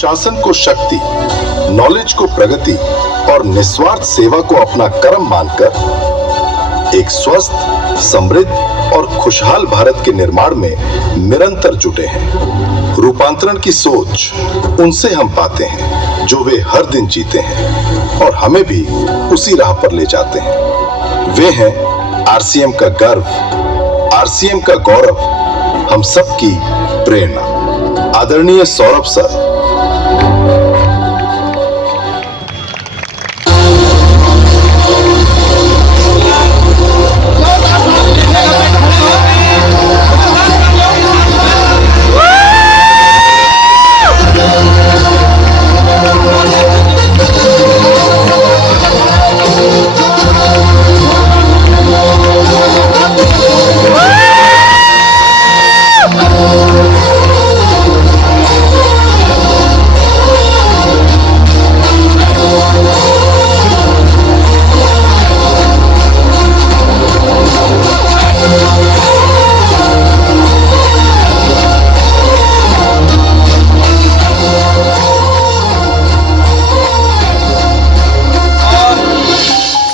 शासन को शक्ति, नॉलेज को प्रगति और निस्वार्थ सेवा को अपना कर्म मानकर एक स्वस्थ, समृद्ध और खुशहाल भारत के निर्माण में निरंतर जुटे हैं। रूपांतरण की सोच उनसे हम पाते हैं जो वे हर दिन जीते हैं और हमें भी उसी राह पर ले जाते हैं। वे हैं आरसीएम का गर्व, आरसीएम का गौरव, हम सबकी प्रेरणा। आदरणीय सौरभ सर।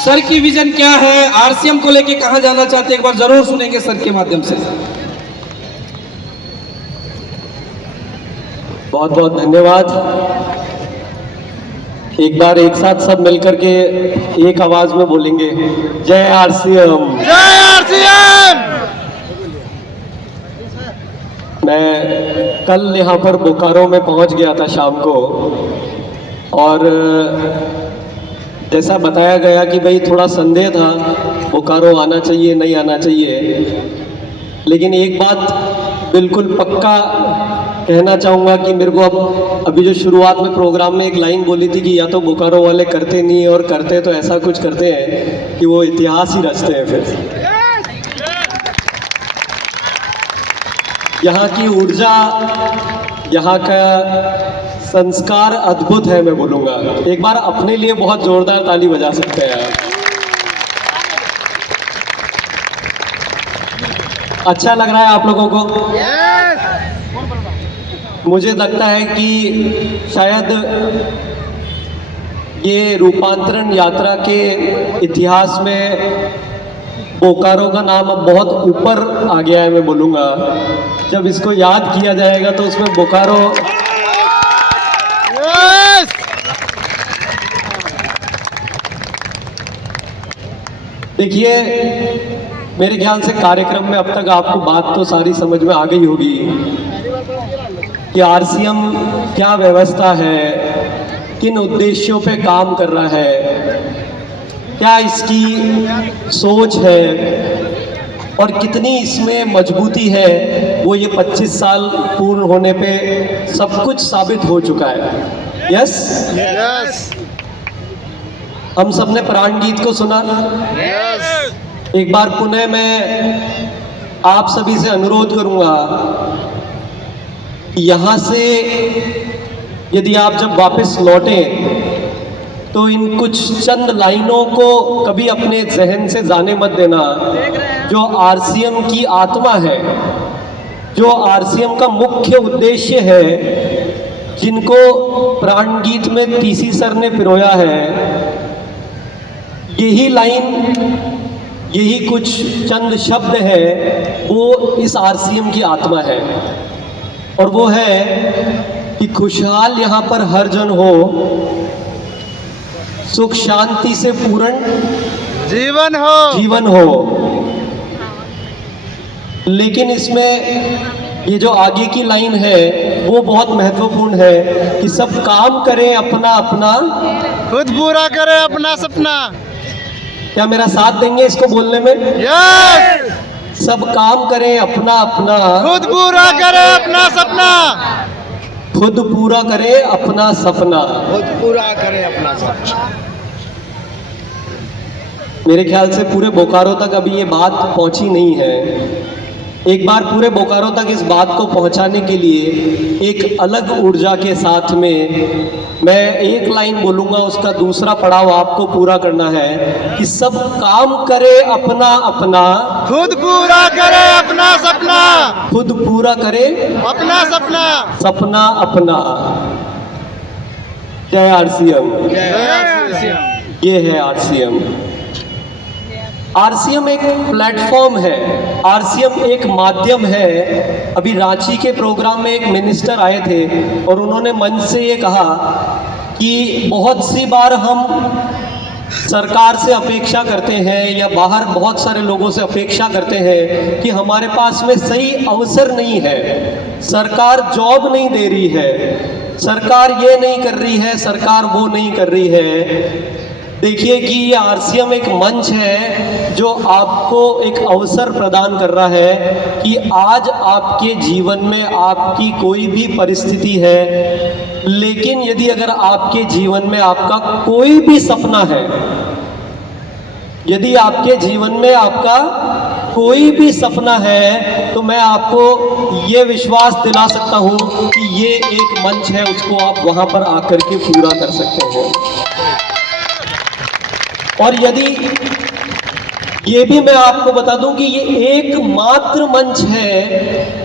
सर की विजन क्या है, आरसीएम को लेके कहां जाना चाहते हैं, एक बार जरूर सुनेंगे सर के माध्यम से। बहुत बहुत धन्यवाद। एक बार एक साथ सब मिलकर के एक आवाज में बोलेंगे, जय आरसीएम, जय आरसीएम। मैं कल यहाँ पर बोकारो में पहुँच गया था शाम को, और जैसा बताया गया कि भाई थोड़ा संदेह था बोकारो आना चाहिए नहीं आना चाहिए, लेकिन एक बात बिल्कुल पक्का कहना चाहूँगा कि मेरे को अभी जो शुरुआत में प्रोग्राम में एक लाइन बोली थी कि या तो बोकारो वाले करते नहीं है और करते तो ऐसा कुछ करते हैं कि वो इतिहास ही रचते हैं। फिर यहाँ की ऊर्जा, यहाँ का संस्कार अद्भुत है, मैं बोलूँगा। एक बार अपने लिए बहुत जोरदार ताली बजा सकते हैं आप। अच्छा लग रहा है आप लोगों को? मुझे लगता है कि शायद ये रूपांतरण यात्रा के इतिहास में बोकारो का नाम अब बहुत ऊपर आ गया है, मैं बोलूँगा। जब इसको याद किया जाएगा तो उसमें बोकारो देखिए, मेरे ख्याल से कार्यक्रम में अब तक आपको बात तो सारी समझ में आ गई होगी कि आरसीएम क्या व्यवस्था है, किन उद्देश्यों पे काम कर रहा है, क्या इसकी सोच है और कितनी इसमें मजबूती है। वो ये 25 साल पूर्ण होने पे सब कुछ साबित हो चुका है। यस यस, हम सबने प्राण गीत को सुना। यस। एक बार पुनः मैं आप सभी से अनुरोध करूंगा कि यहाँ से यदि आप जब वापस लौटें तो इन कुछ चंद लाइनों को कभी अपने जहन से जाने मत देना, जो आरसीएम की आत्मा है, जो आरसीएम का मुख्य उद्देश्य है, जिनको प्राण गीत में तीसी सर ने पिरोया है। यही लाइन, यही कुछ चंद शब्द है, वो इस आरसीएम की आत्मा है। और वो है कि खुशहाल यहाँ पर हर जन हो, सुख शांति से पूर्ण जीवन हो। लेकिन इसमें ये जो आगे की लाइन है वो बहुत महत्वपूर्ण है कि सब काम करें अपना अपना, खुद पूरा करे अपना सपना। क्या मेरा साथ देंगे इसको बोलने में? यस। सब काम करें अपना अपना, खुद पूरा करे अपना सपना। खुद पूरा करे अपना सपना। खुद पूरा करे अपना सपना। मेरे ख्याल से पूरे बोकारो तक अभी ये बात पहुंची नहीं है। एक बार पूरे बोकारो तक इस बात को पहुंचाने के लिए एक अलग ऊर्जा के साथ में मैं एक लाइन बोलूँगा, उसका दूसरा पड़ाव आपको पूरा करना है कि सब काम करे अपना अपना, खुद पूरा करे अपना सपना। खुद पूरा करे अपना सपना। सपना अपना। जय आरसीएम। जय ये है आरसीएम। आरसीएम एक प्लेटफॉर्म है, आरसीएम एक माध्यम है। अभी रांची के प्रोग्राम में एक मिनिस्टर आए थे और उन्होंने मंच से ये कहा कि बहुत सी बार हम सरकार से अपेक्षा करते हैं या बाहर बहुत सारे लोगों से अपेक्षा करते हैं कि हमारे पास में सही अवसर नहीं है, सरकार जॉब नहीं दे रही है, सरकार ये नहीं कर रही है, सरकार वो नहीं कर रही है। देखिए कि ये आरसीएम एक मंच है जो आपको एक अवसर प्रदान कर रहा है कि आज आपके जीवन में आपकी कोई भी परिस्थिति है, लेकिन यदि अगर आपके जीवन में आपका कोई भी सपना है, यदि आपके जीवन में आपका कोई भी सपना है, तो मैं आपको ये विश्वास दिला सकता हूँ कि ये एक मंच है, उसको आप वहाँ पर आकर के पूरा कर सकते हैं। और यदि ये भी मैं आपको बता दूं कि ये एकमात्र मंच है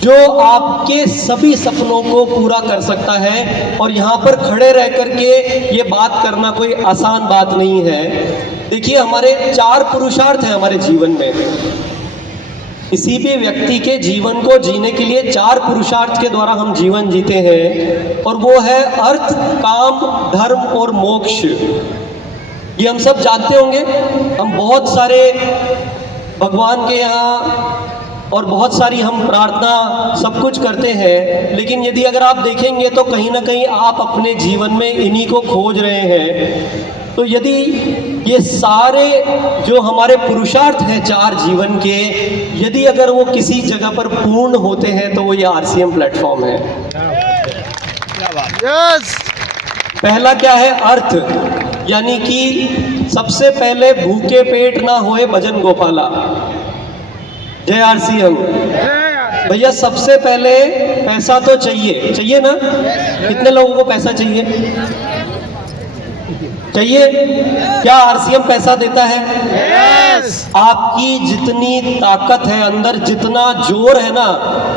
जो आपके सभी सपनों को पूरा कर सकता है, और यहाँ पर खड़े रह करके ये बात करना कोई आसान बात नहीं है। देखिए, हमारे 4 पुरुषार्थ हैं हमारे जीवन में। किसी भी व्यक्ति के जीवन को जीने के लिए 4 पुरुषार्थ के द्वारा हम जीवन जीते हैं, और वो है अर्थ, काम, धर्म और मोक्ष। ये हम सब जानते होंगे। हम बहुत सारे भगवान के यहाँ और बहुत सारी हम प्रार्थना सब कुछ करते हैं, लेकिन यदि अगर आप देखेंगे तो कहीं ना कहीं आप अपने जीवन में इन्हीं को खोज रहे हैं। तो यदि ये सारे जो हमारे पुरुषार्थ हैं 4 जीवन के, यदि अगर वो किसी जगह पर पूर्ण होते हैं तो वो ये आरसीएम प्लेटफॉर्म है। यस। पहला क्या है? अर्थ, यानी कि सबसे पहले भूखे पेट ना होए भजन गोपाला। जय आरसीएम। भैया, सबसे पहले पैसा तो चाहिए, चाहिए ना? कितने लोगों को पैसा चाहिए? चाहिए? क्या आरसीएम पैसा देता है? यस। आपकी जितनी ताकत है अंदर, जितना जोर है ना,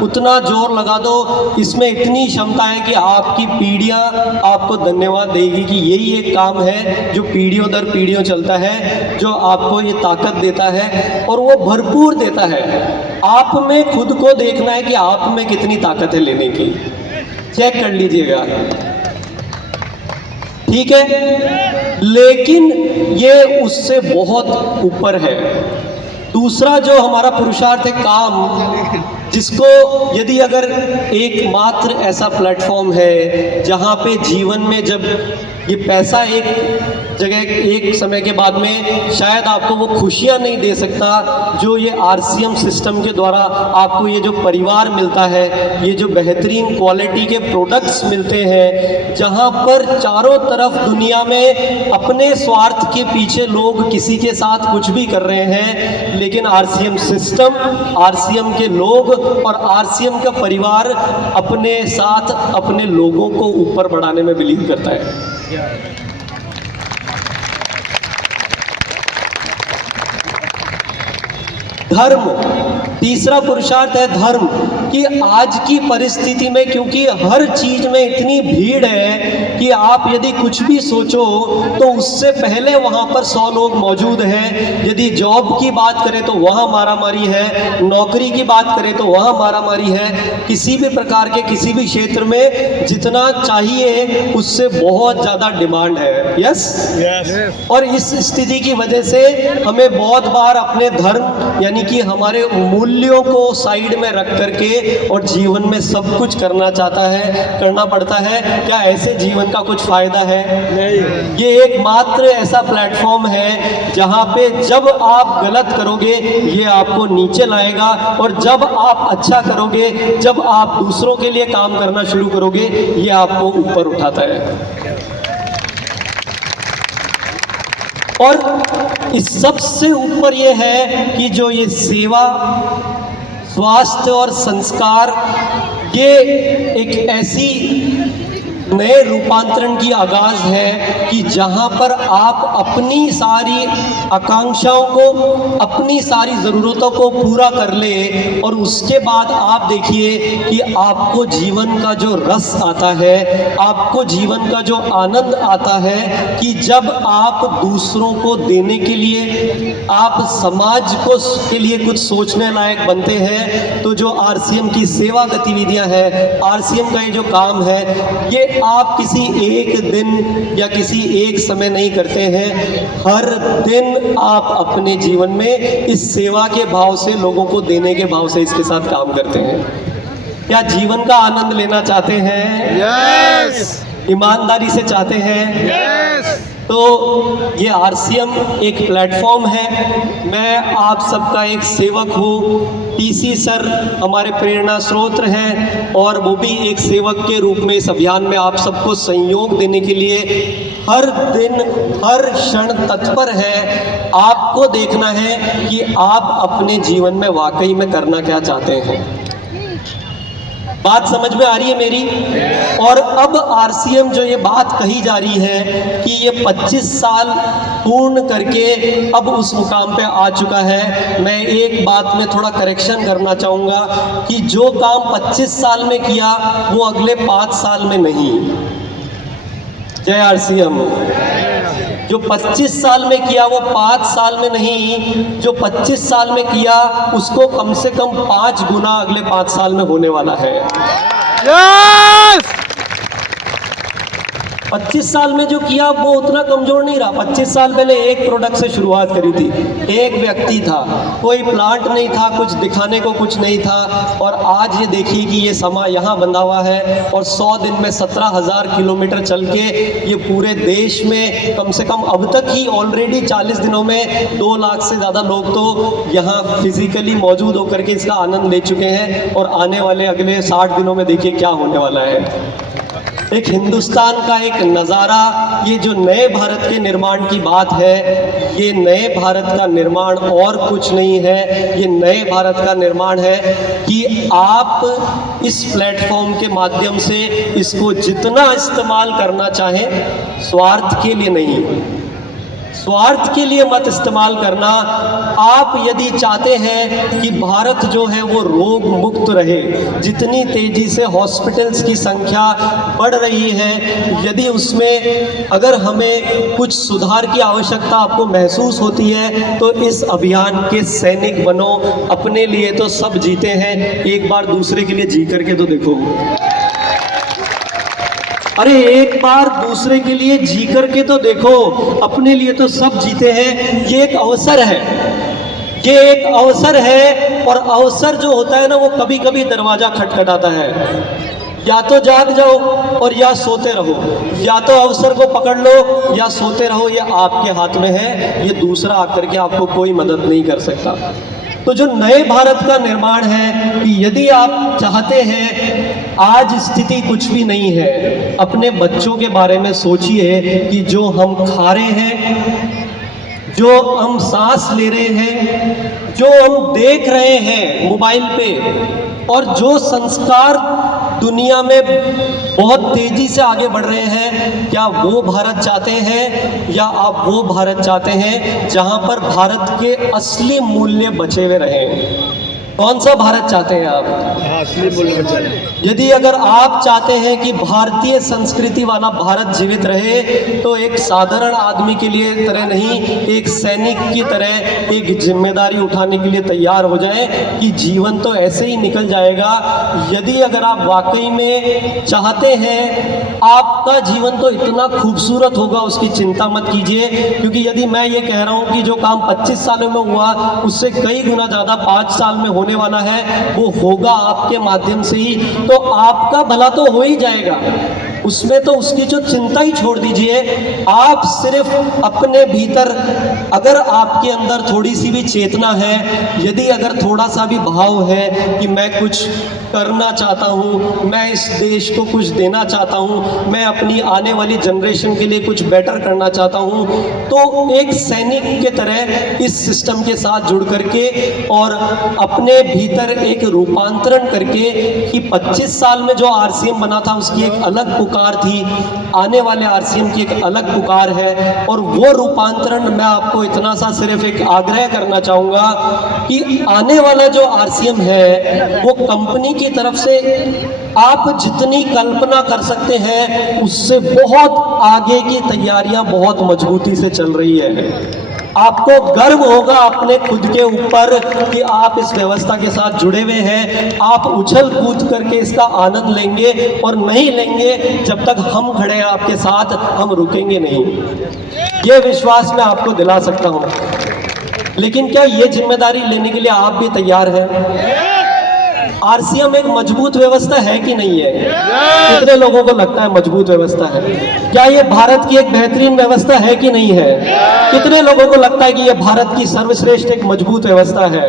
उतना जोर लगा दो। इसमें इतनी क्षमता है कि आपकी पीढ़ियां आपको धन्यवाद देगी कि यही एक काम है जो पीढ़ियों दर पीढ़ियों चलता है, जो आपको ये ताकत देता है, और वो भरपूर देता है। आप में खुद को देखना है कि आप में कितनी ताकत है लेने की। चेक कर लीजिएगा, ठीक है? लेकिन ये उससे बहुत ऊपर है। दूसरा जो हमारा पुरुषार्थ है, काम, जिसको यदि अगर एकमात्र ऐसा प्लेटफॉर्म है जहाँ पे जीवन में जब ये पैसा एक जगह एक समय के बाद में शायद आपको वो खुशियाँ नहीं दे सकता जो ये आरसीएम सिस्टम के द्वारा आपको ये जो परिवार मिलता है, ये जो बेहतरीन क्वालिटी के प्रोडक्ट्स मिलते हैं, जहाँ पर चारों तरफ दुनिया में अपने स्वार्थ के पीछे लोग किसी के साथ कुछ भी कर रहे हैं, लेकिन आरसीएम सिस्टम, आरसीएम के लोग और आरसीएम का परिवार अपने साथ अपने लोगों को ऊपर बढ़ाने में बिलीव करता है। धर्म, तीसरा पुरुषार्थ है धर्म, कि आज की परिस्थिति में क्योंकि हर चीज में इतनी भीड़ है कि आप यदि कुछ भी सोचो तो उससे पहले वहां पर 100 लोग मौजूद हैं। यदि जॉब की बात करें तो वहां मारामारी है, नौकरी की बात करें तो वहां मारामारी है। किसी भी प्रकार के किसी भी क्षेत्र में जितना चाहिए उससे बहुत ज्यादा डिमांड है। यस, और इस स्थिति की वजह से हमें बहुत बार अपने धर्म यानी कि हमारे मूल्यों को साइड में रख करके और जीवन में सब कुछ करना पड़ता है। क्या ऐसे जीवन का कुछ फायदा है? नहीं। ये एकमात्र ऐसा प्लेटफॉर्म है जहां पे जब आप गलत करोगे ये आपको नीचे लाएगा, और जब आप अच्छा करोगे, जब आप दूसरों के लिए काम करना शुरू करोगे, ये आपको ऊपर उठाता है। और इस सबसे ऊपर ये है कि जो ये सेवा, स्वास्थ्य और संस्कार, ये एक ऐसी नए रूपांतरण की आगाज है कि जहां पर आप अपनी सारी आकांक्षाओं को, अपनी सारी ज़रूरतों को पूरा कर ले और उसके बाद आप देखिए कि आपको जीवन का जो रस आता है, आपको जीवन का जो आनंद आता है कि जब आप दूसरों को देने के लिए, आप समाज को के लिए कुछ सोचने लायक बनते हैं। तो जो आरसीएम की सेवा गतिविधियां हैं, आरसीएम का ये जो काम है, ये आप किसी एक दिन या किसी एक समय नहीं करते हैं। हर दिन आप अपने जीवन में इस सेवा के भाव से, लोगों को देने के भाव से इसके साथ काम करते हैं। क्या जीवन का आनंद लेना चाहते हैं? यस, ईमानदारी से चाहते हैं? यस। तो ये आरसीएम एक प्लेटफॉर्म है। मैं आप सबका एक सेवक हूँ। टीसी सर हमारे प्रेरणा स्रोत हैं और वो भी एक सेवक के रूप में इस अभियान में आप सबको सहयोग देने के लिए हर दिन, हर क्षण तत्पर है। आपको देखना है कि आप अपने जीवन में वाकई में करना क्या चाहते हैं। बात समझ में आ रही है मेरी? और अब आरसीएम जो ये बात कही जा रही है कि ये 25 साल पूर्ण करके अब उस मुकाम पे आ चुका है। मैं एक बात में थोड़ा करेक्शन करना चाहूँगा कि जो काम 25 साल में किया वो अगले 5 साल में नहीं। जय आरसीएम। जो 25 साल में किया वो 5 साल में नहीं, जो 25 साल में किया उसको कम से कम 5 गुना अगले 5 साल में होने वाला है। यस। 25 साल में जो किया वो उतना कमजोर नहीं रहा। 25 साल पहले एक प्रोडक्ट से शुरुआत करी थी, एक व्यक्ति था, कोई प्लांट नहीं था, कुछ दिखाने को कुछ नहीं था। और आज ये देखिए कि ये समा यहाँ बंधा हुआ है और 100 दिन में 17,000 किलोमीटर चल के ये पूरे देश में कम से कम अब तक ही ऑलरेडी 40 दिनों में 2 लाख से ज़्यादा लोग तो यहाँ फिजिकली मौजूद होकर के इसका आनंद ले चुके हैं। और आने वाले अगले 60 दिनों में देखिए क्या होने वाला है। एक हिंदुस्तान का एक नज़ारा, ये जो नए भारत के निर्माण की बात है, ये नए भारत का निर्माण और कुछ नहीं है। ये नए भारत का निर्माण है कि आप इस प्लेटफॉर्म के माध्यम से इसको जितना इस्तेमाल करना चाहें, स्वार्थ के लिए नहीं, स्वार्थ के लिए मत इस्तेमाल करना। आप यदि चाहते हैं कि भारत जो है वो रोग मुक्त रहे, जितनी तेजी से हॉस्पिटल्स की संख्या बढ़ रही है, यदि उसमें अगर हमें कुछ सुधार की आवश्यकता आपको महसूस होती है तो इस अभियान के सैनिक बनो। अपने लिए तो सब जीते हैं, एक बार दूसरे के लिए जी करके तो देखो। अरे एक बार दूसरे के लिए जी करके तो देखो, अपने लिए तो सब जीते हैं। ये एक अवसर है, ये एक अवसर है। और अवसर जो होता है ना, वो कभी कभी दरवाजा खटखटाता है। या तो जाग जाओ और या सोते रहो, या तो अवसर को पकड़ लो या सोते रहो। ये आपके हाथ में है, ये दूसरा आकर के आपको कोई मदद नहीं कर सकता। तो जो नए भारत का निर्माण है कि यदि आप चाहते हैं, आज स्थिति कुछ भी नहीं है, अपने बच्चों के बारे में सोचिए कि जो हम खा रहे हैं, जो हम सांस ले रहे हैं, जो हम देख रहे हैं मोबाइल पे, और जो संस्कार दुनिया में बहुत तेजी से आगे बढ़ रहे हैं, क्या वो भारत चाहते हैं या आप वो भारत चाहते हैं जहां पर भारत के असली मूल्य बचे हुए रहें? कौन सा भारत चाहते हैं आप? यदि अगर आप चाहते हैं कि भारतीय संस्कृति वाला भारत जीवित रहे, तो एक साधारण आदमी के लिए तरह नहीं, एक सैनिक की तरह एक जिम्मेदारी उठाने के लिए तैयार हो जाए कि जीवन तो ऐसे ही निकल जाएगा। यदि अगर आप वाकई में चाहते हैं, आपका जीवन तो इतना खूबसूरत होगा, उसकी चिंता मत कीजिए। क्योंकि यदि मैं ये कह रहा हूँ कि जो काम 25 सालों में हुआ उससे कई गुना ज़्यादा 5 साल में होने वाला है, वो होगा आपके माध्यम से ही, तो आपका भला तो हो ही जाएगा। उसमें तो उसकी जो चिंता ही छोड़ दीजिए। आप सिर्फ अपने भीतर, अगर आपके अंदर थोड़ी सी भी चेतना है, यदि अगर थोड़ा सा भी भाव है कि मैं कुछ करना चाहता हूँ, मैं इस देश को कुछ देना चाहता हूँ, मैं अपनी आने वाली जनरेशन के लिए कुछ बेटर करना चाहता हूँ, तो एक सैनिक के तरह इस सिस्टम के साथ जुड़ करके और अपने भीतर एक रूपांतरण करके कि 25 साल में जो आरसीएम बना था उसकी एक अलग पुकार थी, आने वाले आरसीएम की एक अलग पुकार है। और वो रूपांतरण मैं आपको इतना सा सिर्फ एक आग्रह करना चाहूँगा कि आने वाला जो आरसीएम है वो कंपनी की तरफ से आप जितनी कल्पना कर सकते हैं उससे बहुत आगे की तैयारियां बहुत मजबूती से चल रही है। आपको गर्व होगा अपने खुद के ऊपर कि आप इस व्यवस्था के साथ जुड़े हुए हैं। आप उछल कूद करके इसका आनंद लेंगे और नहीं लेंगे जब तक हम खड़े हैं आपके साथ, हम रुकेंगे नहीं। ये विश्वास मैं आपको दिला सकता हूं। लेकिन क्या ये जिम्मेदारी लेने के लिए आप भी तैयार हैं? आरसीएम एक मजबूत व्यवस्था है कि नहीं है? कितने लोगों को लगता है मजबूत व्यवस्था है? क्या ये भारत की एक बेहतरीन व्यवस्था है कि नहीं है? कितने लोगों को लगता है कि ये भारत की सर्वश्रेष्ठ एक मजबूत व्यवस्था है?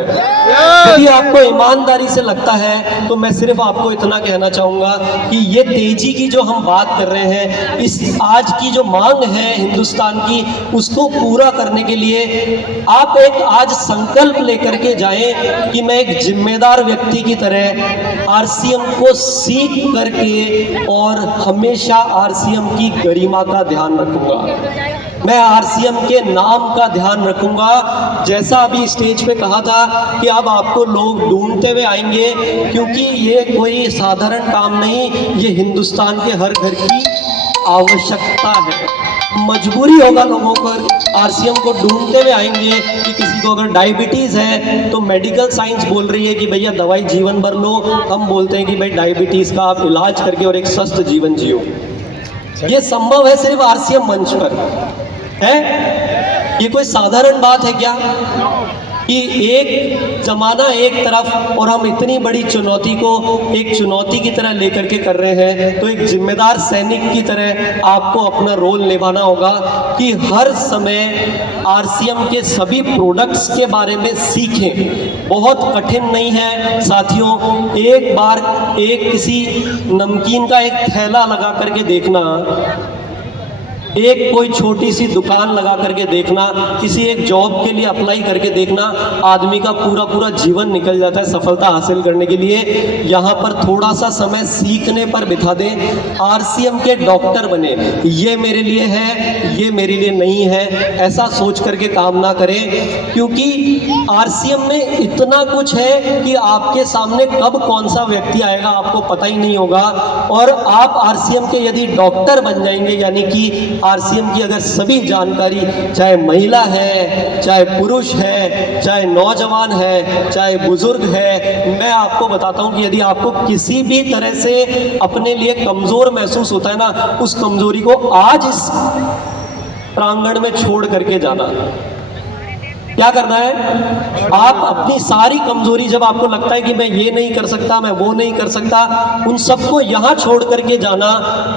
यदि आपको ईमानदारी से लगता है तो मैं सिर्फ आपको इतना कहना चाहूंगा कि ये तेजी की जो हम बात कर रहे हैं, इस आज की जो मांग है हिंदुस्तान की, उसको पूरा करने के लिए आप एक आज संकल्प लेकर के जाएं कि मैं एक जिम्मेदार व्यक्ति की तरह आरसीएम को सीख करके और हमेशा आरसीएम की गरिमा का ध्यान रखूंगा। मैं आरसीएम के नाम का ध्यान रखूंगा। जैसा अभी स्टेज पे कहा था कि अब आपको लोग ढूंढते हुए आएंगे, क्योंकि ये कोई साधारण काम नहीं, ये हिंदुस्तान के हर घर की आवश्यकता है। मजबूरी होगा लोगों पर, आरसीएम को ढूंढते हुए आएंगे कि किसी को अगर डायबिटीज़ है तो मेडिकल साइंस बोल रही है कि भैया दवाई जीवन भर लो, हम बोलते हैं कि भाई डायबिटीज़ का आप इलाज करके और एक स्वस्थ जीवन जियो। ये संभव है सिर्फ आरसीएम मंच पर है। ये कोई साधारण बात है क्या कि एक जमाना एक तरफ और हम इतनी बड़ी चुनौती को एक चुनौती की तरह लेकर के कर रहे हैं, तो एक जिम्मेदार सैनिक की तरह आपको अपना रोल निभाना होगा कि हर समय आरसीएम के सभी प्रोडक्ट्स के बारे में सीखें। बहुत कठिन नहीं है साथियों, एक बार एक किसी नमकीन का एक थैला लगा करके देखना, एक कोई छोटी सी दुकान लगा करके देखना, किसी एक जॉब के लिए अप्लाई करके देखना, आदमी का पूरा पूरा जीवन निकल जाता है सफलता हासिल करने के लिए। यहाँ पर थोड़ा सा समय सीखने पर बिता दें। आरसीएम के डॉक्टर बने, ये मेरे लिए है, ये मेरे लिए नहीं है, ऐसा सोच करके काम ना करें, क्योंकि आरसीएम में इतना कुछ है कि आपके सामने कब कौन सा व्यक्ति आएगा आपको पता ही नहीं होगा। और आप आरसीएम के यदि डॉक्टर बन जाएंगे, यानी कि आरसीएम की अगर सभी जानकारी, चाहे महिला है, चाहे पुरुष है, चाहे नौजवान है, चाहे बुजुर्ग है, मैं आपको बताता हूं कि यदि आपको किसी भी तरह से अपने लिए कमजोर महसूस होता है ना, उस कमजोरी को आज इस प्रांगण में छोड़ करके जाना। क्या करना है? आप अपनी सारी कमजोरी, जब आपको लगता है कि मैं ये नहीं कर सकता, मैं वो नहीं कर सकता, उन सबको यहाँ छोड़ करके जाना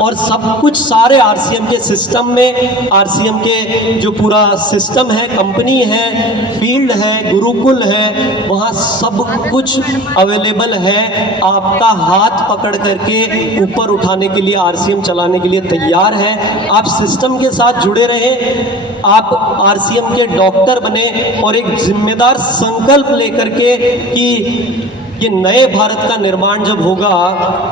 और सब कुछ सारे आरसीएम के सिस्टम में, आरसीएम के जो पूरा सिस्टम है, कंपनी है, फील्ड है, गुरुकुल है, वहाँ सब कुछ अवेलेबल है। आपका हाथ पकड़ करके ऊपर उठाने के लिए, आरसीएम चलाने के लिए तैयार है। आप सिस्टम के साथ जुड़े रहें, आप आरसीएम के डॉक्टर बने और एक जिम्मेदार संकल्प लेकर के कि ये नए भारत का निर्माण जब होगा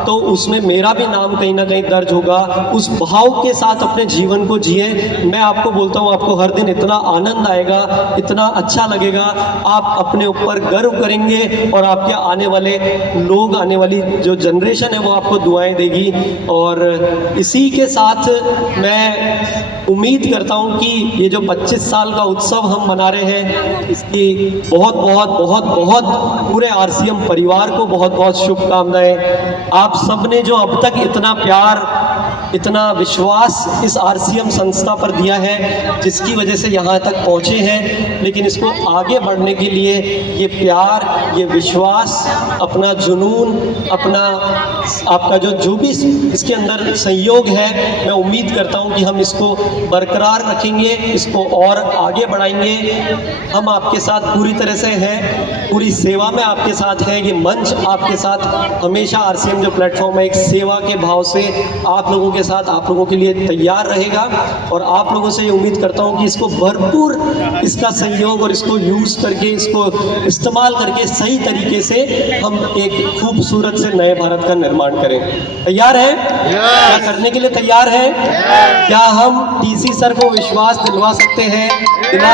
तो उसमें मेरा भी नाम कहीं ना कहीं दर्ज होगा, उस भाव के साथ अपने जीवन को जिए। मैं आपको बोलता हूँ, आपको हर दिन इतना आनंद आएगा, इतना अच्छा लगेगा, आप अपने ऊपर गर्व करेंगे और आपके आने वाले लोग, आने वाली जो जनरेशन है वो आपको दुआएं देगी। और इसी के साथ मैं उम्मीद करता हूं कि ये जो 25 साल का उत्सव हम मना रहे हैं, इसकी बहुत बहुत बहुत बहुत पूरे आरसीएम परिवार को बहुत बहुत शुभकामनाएं। आप सबने जो अब तक इतना प्यार, इतना विश्वास इस आरसीएम संस्था पर दिया है, जिसकी वजह से यहाँ तक पहुँचे हैं, लेकिन इसको आगे बढ़ने के लिए ये प्यार, ये विश्वास, अपना जुनून, अपना आपका जो भी इसके अंदर संयोग है, मैं उम्मीद करता हूँ कि हम इसको बरकरार रखेंगे, इसको और आगे बढ़ाएंगे। हम आपके साथ पूरी तरह से हैं, पूरी सेवा में आपके साथ हैं। ये मंच आपके साथ हमेशा, आरसीएम जो प्लेटफॉर्म है, एक सेवा के भाव से आप लोगों के के साथ आप लोगों के लिए तैयार रहेगा और आप लोगों से ये उम्मीद करता हूँ कि इसको भरपूर इसका सहयोग और इसको यूज़ करके, इसको इस्तेमाल करके सही तरीके से हम एक खूबसूरत से नए भारत का निर्माण करें। तैयार है? क्या करने के लिए तैयार है? क्या हम टीसी सर को विश्वास दिलवा सकते हैं?